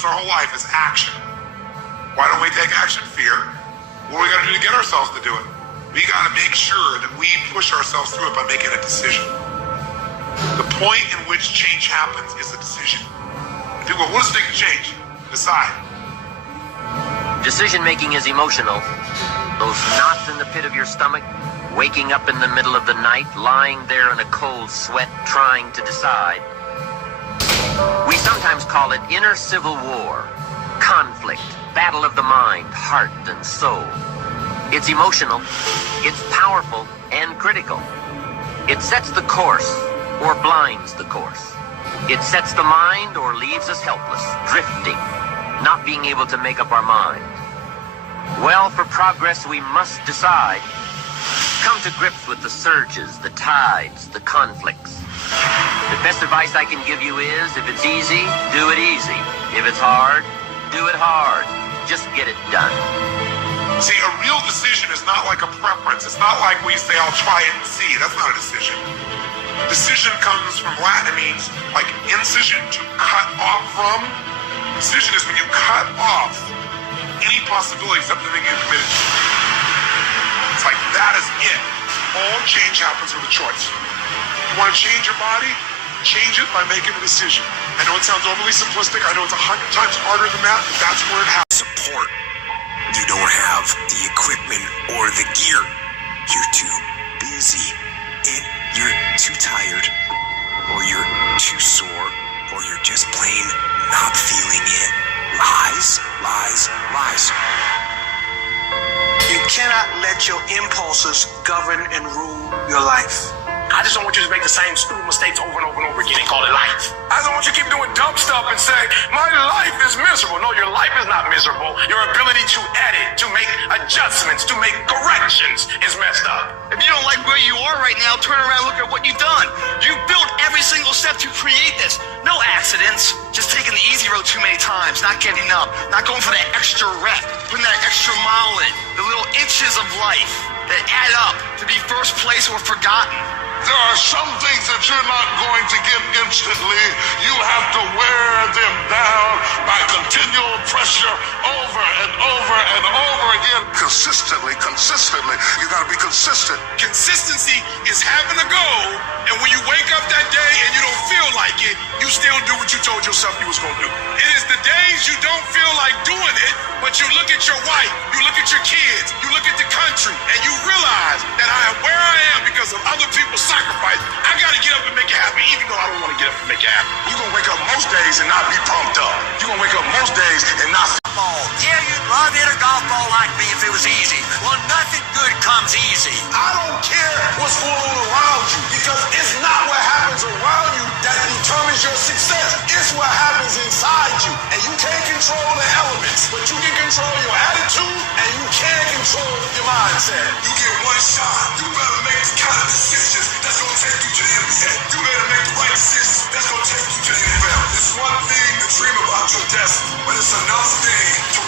us our whole life is action. Why don't we take action? Fear. What do we got to do to get ourselves to do it? We got to make sure that we push ourselves through it by making a decision. The point in which change happens is a decision. People go, what does it take to change? Decide. Decision making is emotional. Those knots in the pit of your stomach, waking up in the middle of the night, lying there in a cold sweat, trying to decide. We sometimes call it inner civil war, conflict, battle of the mind, heart, and soul. It's emotional, it's powerful, and critical. It sets the course or blinds the course. It sets the mind or leaves us helpless, drifting, not being able to make up our mind. Well, for progress, we must decide. Come to grips with the surges, the tides, the conflicts. The best advice I can give you is, if it's easy, do it easy. If it's hard, do it hard. Just get it done. See, a real decision is not like a preference. It's not like we say, I'll try it and see. That's not a decision. Decision comes from Latin. It means like incision, to cut off from. Decision is when you cut off any possibility except the thing you're committed to. It's like that is it. All change happens with a choice. You want to change your body? Change it by making a decision. I know it sounds overly simplistic. I know it's 100 times harder than that, but that's where it happens. Support. You don't have the equipment or the gear. You're too busy. You're too tired. Or you're too sore. Or you're just plain not feeling it. Lies, lies, lies. You cannot let your impulses govern and rule your life. I just don't want you to make the same stupid mistakes over and over and over again and call it life. I don't want you to keep doing dumb stuff and say, my life is miserable. No, your life is not miserable. Your ability to edit, to make adjustments, to make corrections is messed up. If you don't like where you are right now, turn around and look at what you've done. You've built every single step to create this. No accidents. Just taking the easy road too many times, not getting up, not going for that extra rep, putting that extra mile in, the little inches of life that add up to be first place or forgotten. There are some things that you're not going to get instantly. You have to wear them down by continual pressure over and over and over again. Consistently. You got to be consistent. Consistency is having a goal, and when you wake up that day and you don't feel like it, you still do what you told yourself you was going to do. It is the days you don't feel like doing it, but you look at your wife, you look at your kids, you look at the country, and you realize that I am where I am because of other people's sacrifice. I got to get up and make it happen, even though I don't want to get up and make it happen. You're going to wake up most days and not be pumped up. You're going to wake up most days and not Ball. Yeah, you'd love to hit a golf ball like me if it was easy. Well, nothing good comes easy. I don't care what's going on around you, because it's not what happens around you that determines your success. It's what happens inside you. And you can't control the elements, but you can control your attitude and you can control your mindset. You get one shot. You better make the kind of decisions that's going to take you to the NBA. You better make the right decisions that's going to take you to the NFL. It's one thing to dream about your destiny, but it's another thing to